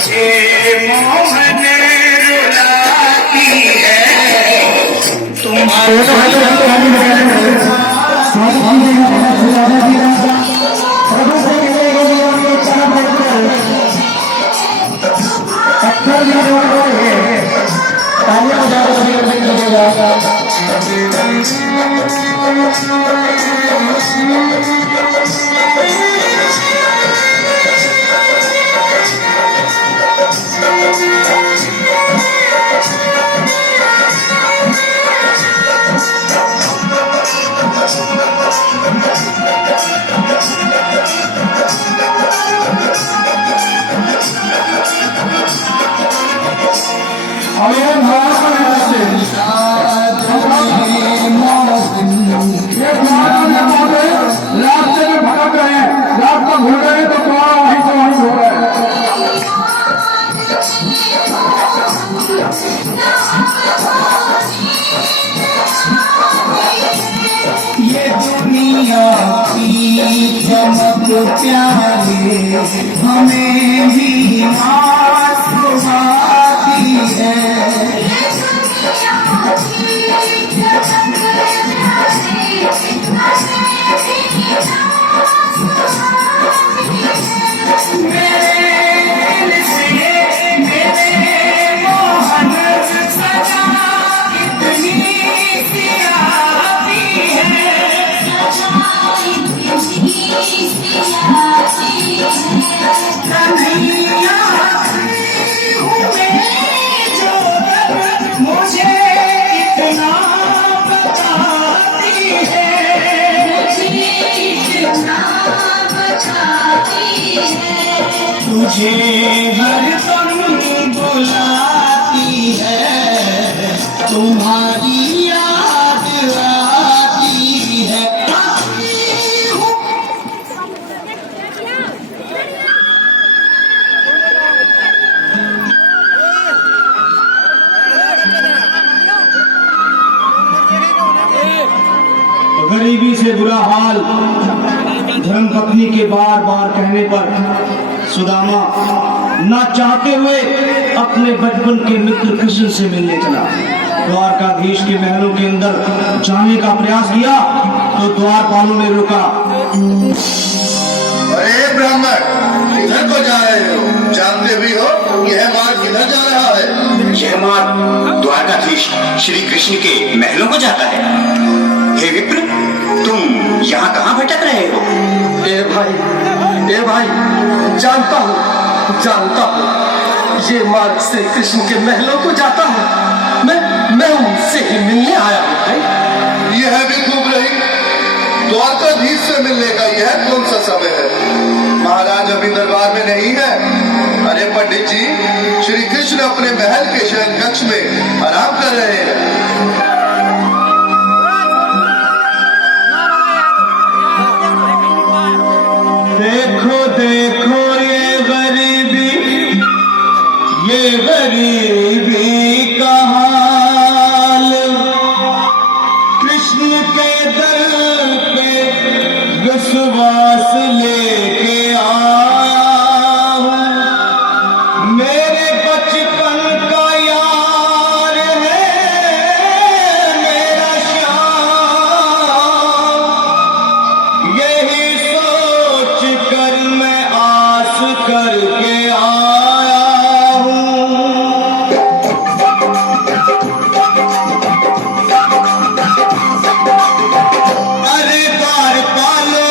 मुझे मोहन रुलाती है प्यारे हमें भी आती है तुझे हर दम बुलाती है तुम्हारी याद आती है गरीबी से बुरा हाल धर्मपत्नी के बार बार कहने पर सुदामा ना चाहते हुए अपने बचपन के मित्र कृष्ण से मिलने चला। द्वारकाधीश के महलों के अंदर जाने का प्रयास किया तो द्वारपालों ने रोका। अरे ब्राह्मण, किधर को जा रहे हो? जानते भी हो यह मार्ग किधर जा रहा है? यह मार्ग द्वारकाधीश श्री कृष्ण के महलों को जाता है। हे विप्र, तुम यहाँ कहाँ भटक रहे हो? ए भाई, जानता हूँ, ये मार्ग श्री कृष्ण के महलों को जाता है। मैं उनसे ही मिलने आया हूँ भाई। यह भी खूब रही, द्वारकाधीश से मिलने का यह कौन सा समय है? महाराज अभी दरबार में नहीं है। अरे पंडित जी, श्री कृष्ण अपने महल के शयन कक्ष में आराम कर रहे हैं। देखो देखो ये गरीबी का हाल, कृष्ण के दर पे विश्वास लेके आया हूँ। मेरे बचपन का यार है मेरा श्याम, यही सोच कर मैं आस करके आया हूँ। अरे द्वारपालो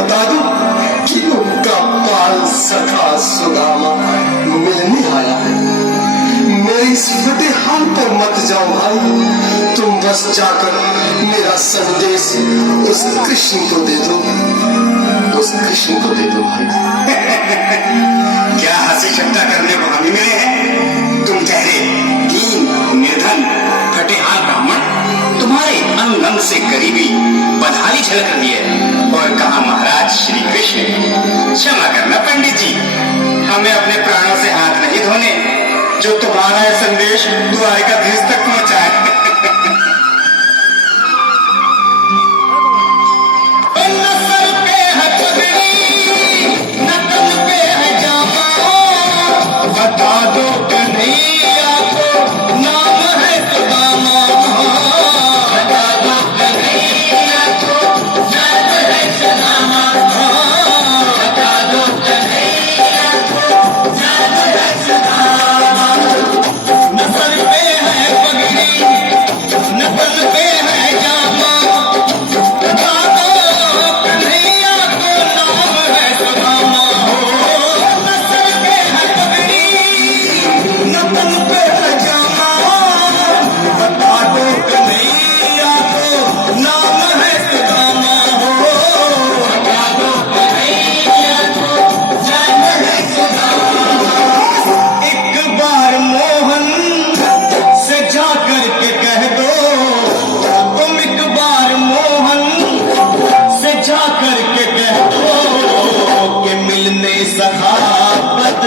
बता दूं कि उनका बाल सखा सुदामा मिलने आया है। मेरे इस फटे हाल पर मत जाओ भाई, तुम बस जाकर मेरा संदेश उस कृष्ण को दे दो, उस कृष्ण को दे दो भाई। क्या हंसी ठट्टा करने को हमें मिले हैं? तुम ठहरे दीन निर्धन फटेहाल ब्राह्मण तुम्हारे अंग अंग से करीबी बदहाली झलक रही है। और कहा महाराज श्री कृष्ण, क्षमा करना पंडित जी, हमें अपने प्राणों से हाथ नहीं धोने जो तुम्हारा यह संदेश द्वारिकाधीश तक पहुंचाए। न सर पे है पगड़ी, न तन पे है जामा, बता दो कन्हैया को नाम है सुदामा। बता दो कन्हैया को नाम है सुदामा। बता दो कन्हैया को नाम है सुदामा। न सर पे है पगड़ी, न तन पे है जामा, बता दो कन्हैया को नाम है सुदामा। न सर पे है पगड़ी, न तन पे है जामा, बता दो कन्हैया को नाम है सुदामा। बता दो कन्हैया को नाम है सुदामा। एक बार मोहन से जा करके कह दो, तुम एक बार मोहन से जा करके कह दो कि मिलने सखावत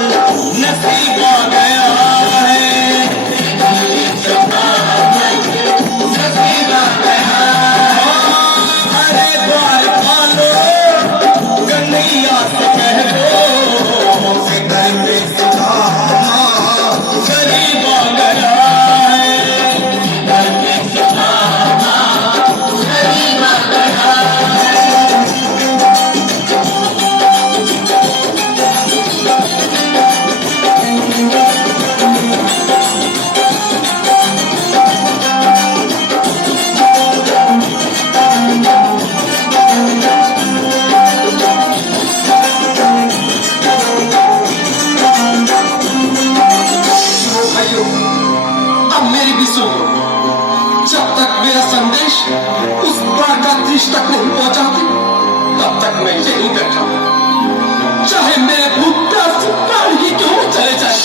नसीब आ गया है। नसीब आ गया है। अरे द्वार पालो कन्हैया से कह दो कि घर में सुदामा गरीब आ गया है। घर में सुदामा गरीब आ गया है। भाइयों, अब मेरी भी सुनो। जब तक मेरा संदेश उस द्वारकाधीश तक नहीं पहुंचाती, तब तक मैं यहीं बैठा हूं, चाहे मेरे भूत प्यास से प्राण ही क्यों न चले जाए।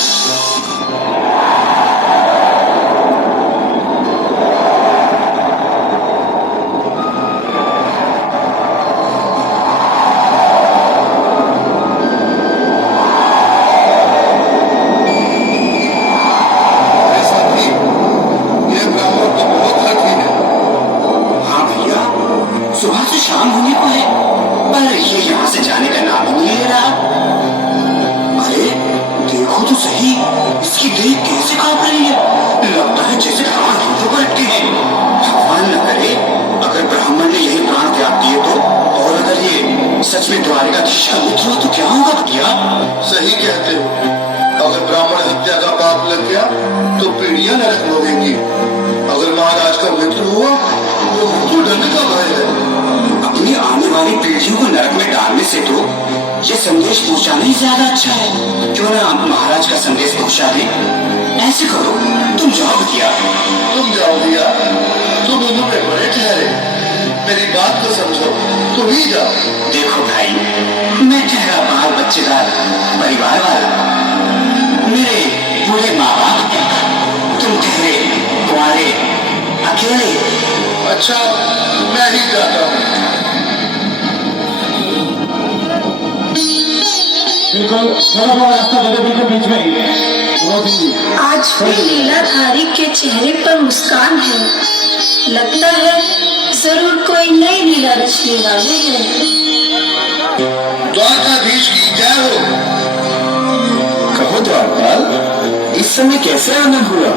ऐसा भी ये ब्राह्मण तो बहुत हठी है। हाँ भैया, सुबह से शाम होने को है, पर ये यहाँ से जाने का नाम ही नहीं ले रहा। अरे देखो तो सही, इसकी देह कैसे कांप रही है, लगता है जैसे प्राण हाथों पर अटके हैं। भगवान न करे अगर ब्राह्मण ने यही प्राण त्याग दिए तो, और अगर ये सच में द्वारिकाधीश का मित्र हो तो क्या होगा भैया? सही कहते हो, अगर ब्राह्मण हत्या का पाप लग गया तो पीढ़ियां नरक भोगेंगी। अगर महाराज का मित्र हुआ तो मृत्यु दंड का भय है। अपनी आने वाली पीढ़ियों को नरक में डालने से तो ये संदेश पहुंचाना ही ज्यादा अच्छा है। क्यों ना महाराज का संदेश पहुंचा दे। ऐसे करो, तुम जाओ भैया। तुम जाओ भैया, तुम उम्र में बड़े ठहरे, मेरी बात को समझो, तुम ही जाओ। देखो भाई, मैं ठहरा बाल बच्चेदार परिवार वाला, मेरे बूढ़े माँ बाप हैं, तुम ठहरे कुंवारे अकेले। अच्छा, मैं ही जाता हूँ। बिल्कुल थोड़ा बहुत रास्ता जगह के बीच में ही है। आज भी लीलाधारी के चेहरे पर मुस्कान है। लगता है जरूर कोई नई लीला रचने वाले हैं। द्वारकाधीश की जय हो। कहो द्वारपाल, इस समय कैसे आना हुआ?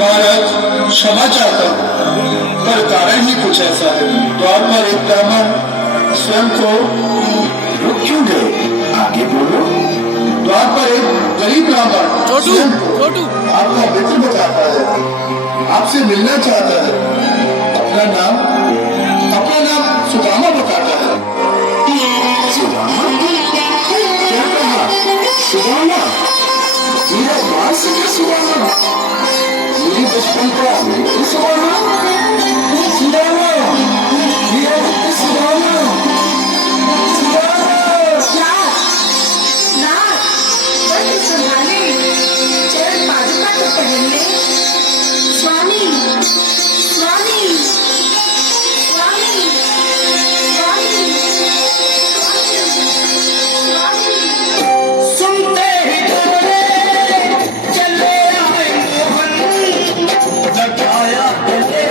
महाराज क्षमा चाहता हूँ, पर कारण ही कुछ ऐसा है। द्वार पर एक ब्राह्मण स्वयं को रुक क्यों गए? आगे बोलो। द्वार पर एक गरीब ब्राह्मण स्वयं को आपका मित्र बताता है, आपसे मिलना चाहता है। अपना नाम सुदामा बताता है। सुदामा, मेरा बाल सखा सुदामा, मेरी बचपन का मित्र सुदामा, सुदामा, मेरा मित्र सुदामा, सुदामा। संभाले चरण पादुका तो पहन ले। स्वामी स्वामी स्वामी स्वामी स्वामी। सुनते ही चले चले आए मोहन, लगाया गले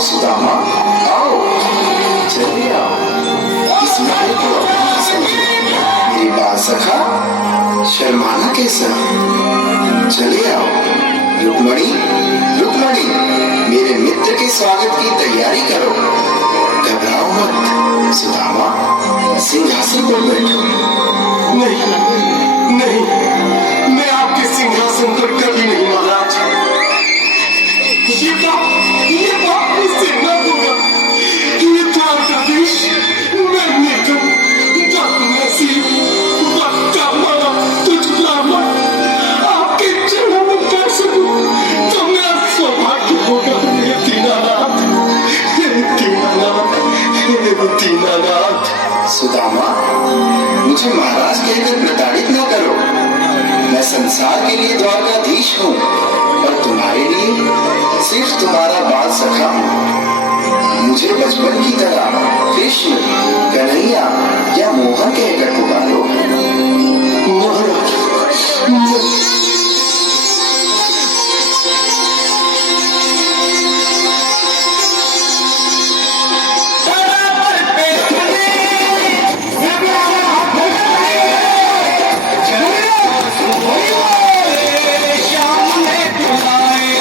सुदामा, आओ, चलिए आओ, इस महल को अपना समझो। मेरी बात सखा, शर्माना कैसा? चलिए आओ। रुक्मणी, रुक्मणी, मेरे मित्र के स्वागत की तैयारी करो। घबराओ मत। सुदामा, सिंहासन पर बैठो। नहीं नहीं, मैं आपके सिंहासन पर कभी नहीं महाराज। ये बात मुझसे न होगा। ये द्वारकाधीश मैं तो नसीब मामा तुझ लामा आपके चरणों में कर सकूं तो मेरा सौभाग्य होगा। हे दीनानाथ, हे दीनानाथ, हे दीनानाथ। सुदामा, मुझे महाराज कहकर प्रताड़ित न करो। मैं संसार के लिए द्वारकाधीश हूँ और तुम्हारे लिए सिर्फ तुम्हारा बाल सखा हूँ। मुझे बचपन की तरह कृष्ण, कन्हैया या मोहन कहकर पुकारो। महाराज, श्याम ने बुलाए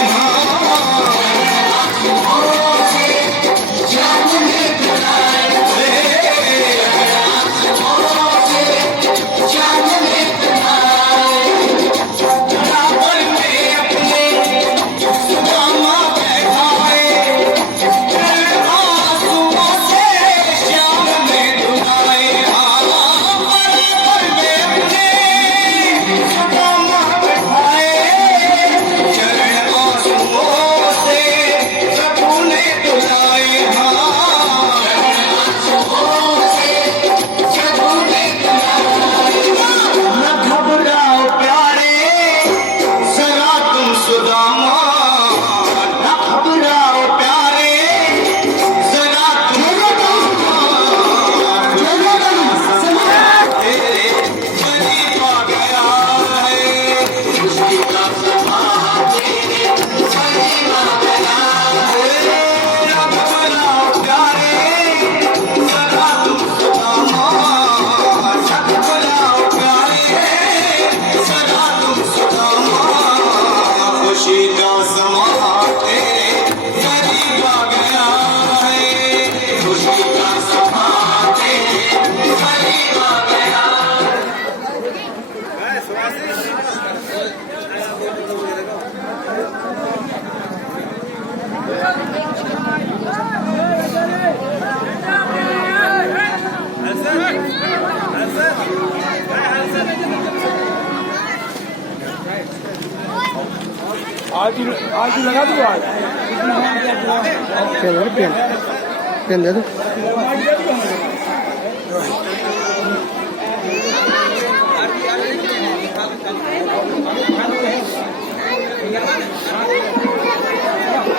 आज लगा दो आज पेन दे दो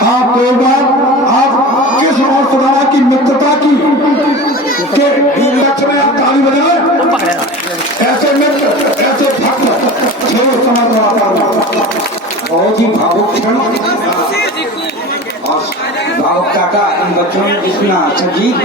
आप एक बार आप किस और सुधारा की मित्रता की के लक्ष्य में आप ताली बजाए। ऐसे मित्र ऐसे भक्त जो समाज बहुत ही भावुक क्षण और भावुकता का इन बच्चों ने इतना अच्छा गीत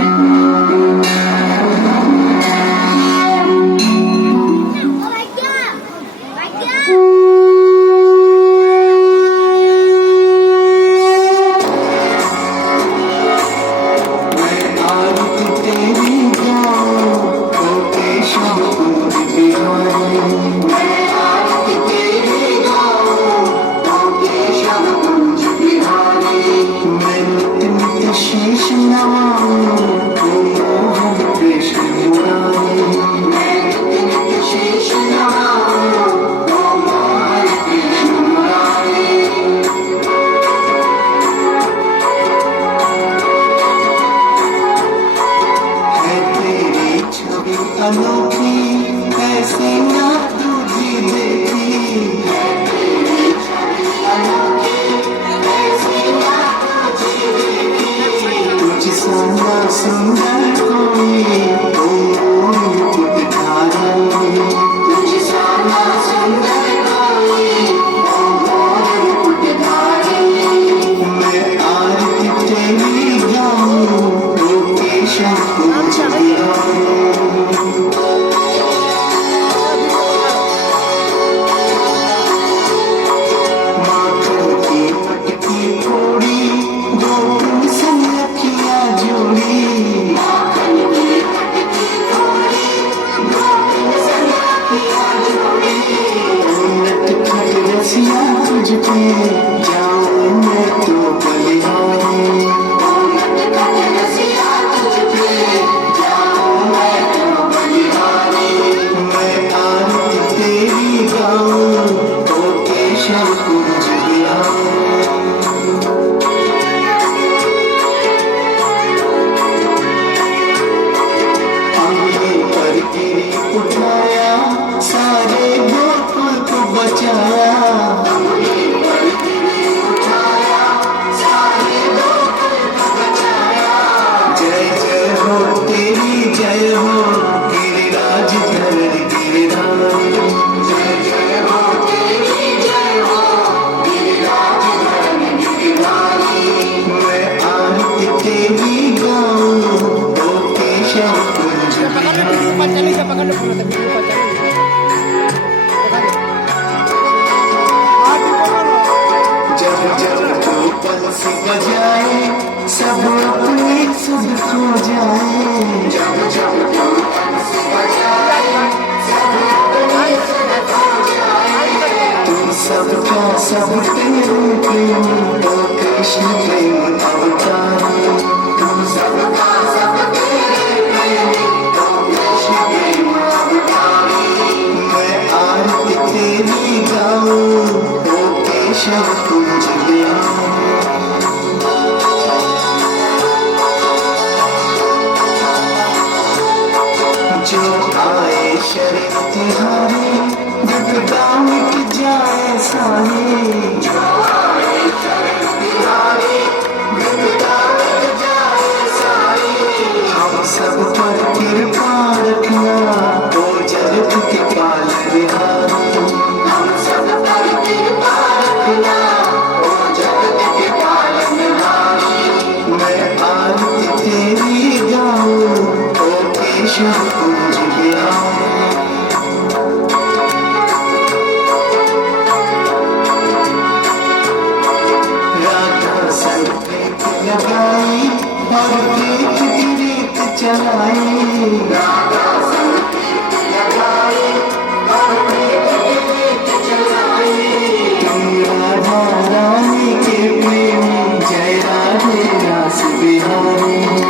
जय राधे रास बिहारी।